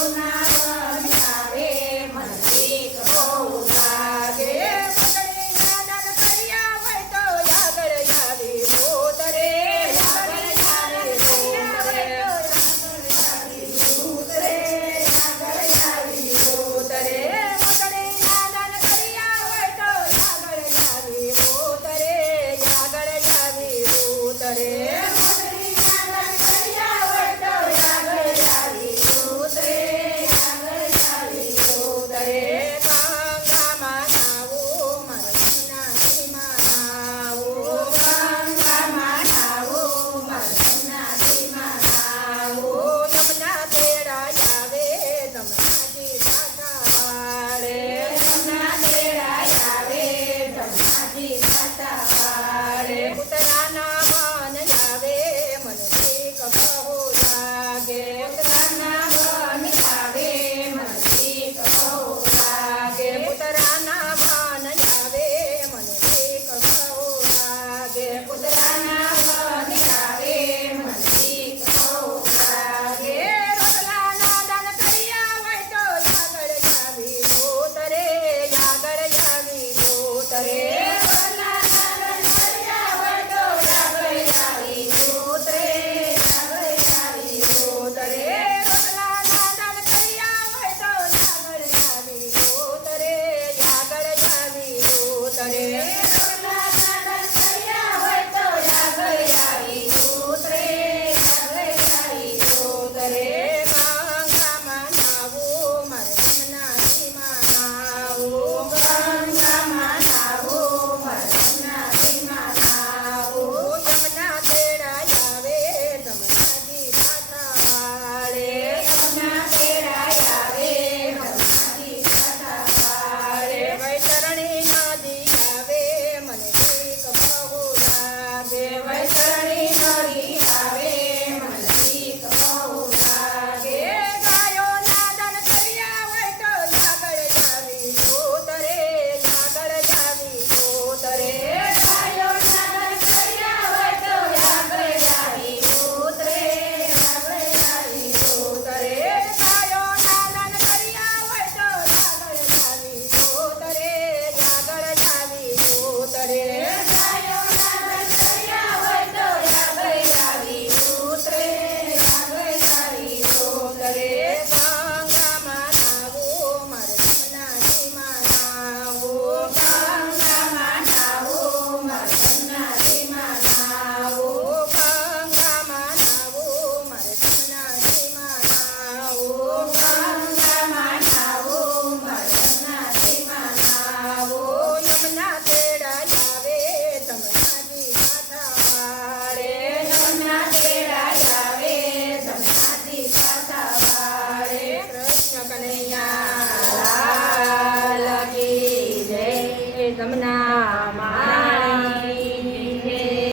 Hola.